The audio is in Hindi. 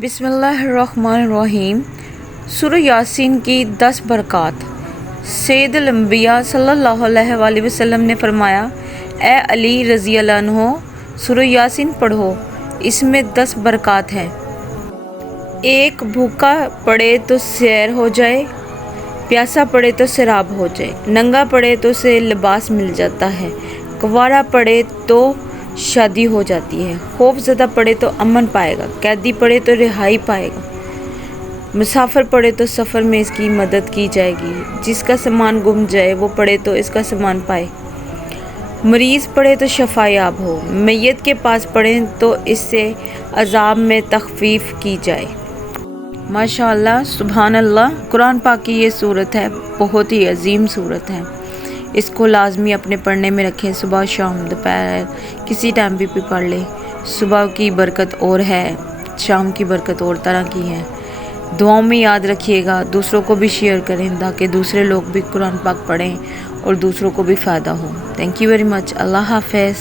बिस्मिल्लाहिर्रहमानिर्रहीम। सूरह यासीन की 10 बरक़ात। सैयदुल अंबिया सल्लल्लाहु अलैहि वसल्लम ने फरमाया, ए अली रज़ी अल्लाह अन्हो, सूरह यासीन पढ़ो, इसमें 10 बरक़ात हैं। एक, भूखा पड़े तो सैर हो जाए, प्यासा पड़े तो सैराब हो जाए, नंगा पड़े तो उसे लिबास मिल जाता है, कुंवारा पड़े तो शादी हो जाती है, खौफज़दा पड़े तो अमन पाएगा, कैदी पड़े तो रिहाई पाएगा, मुसाफिर पड़े तो सफ़र में इसकी मदद की जाएगी, जिसका सामान गुम जाए वो पड़े तो इसका सामान पाए, मरीज़ पड़े तो शफायाब हो, मैयत के पास पड़े तो इससे अज़ाब में तख़फ़ीफ़ की जाए। माशाअल्लाह, सुभान अल्लाह। कुरान पाक की ये सूरत है, बहुत ही अजीम सूरत है। इसको लाजमी अपने पढ़ने में रखें, सुबह शाम दोपहर किसी टाइम भी पढ़ लें। सुबह की बरकत और है, शाम की बरकत और तरह की है। दुआओं में याद रखिएगा, दूसरों को भी शेयर करें ताकि दूसरे लोग भी कुरान पाक पढ़ें और दूसरों को भी फ़ायदा हो। Thank you very much. अल्लाह हाफ़िज़।